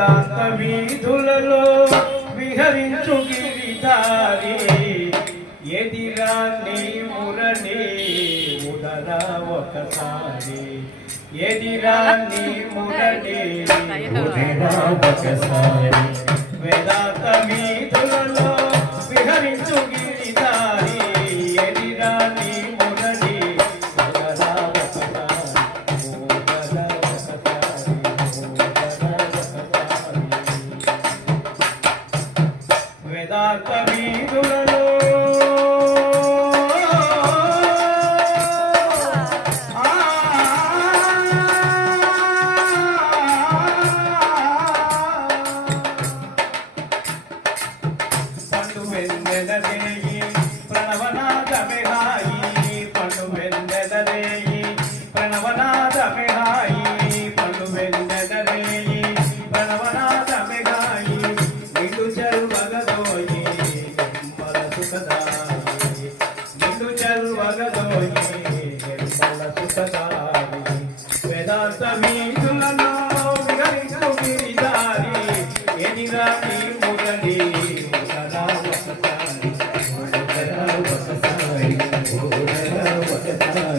వేదాంత వీధులలో విహరించు గిరిధారి ఎదిరా నీ మురళి ఉదరా ఒకసారి ఎదిరా నీ మురళి ఉదరా ఒకసారి వేదాంత వీధులలో విహరించు గిరిధారి ఎదిరా నీ మురళి ఉదరా ఒకసారి ఉదరా ఒకసారి వేదాంత వీధులలో పండు వెన్నెలరేయి ప్రణవనాదమే హాయి పండు వెన్నెలరేయి ప్రణవనాదమే హాయి పండు వెన్నెలరేయి ప్రణవనాదమే హాయి నిండు చెరువగదోయి నింపల సుఖదాయి నిండు చెరువగదోయి నింపల సుఖదాయి వేదాంత వీధులలో విహరించు గిరిధారి ఎదిరా నీ మురళి ఉదరా ఒకసారి ఉదరా ఒకసారి ఉదరా ఒకసారి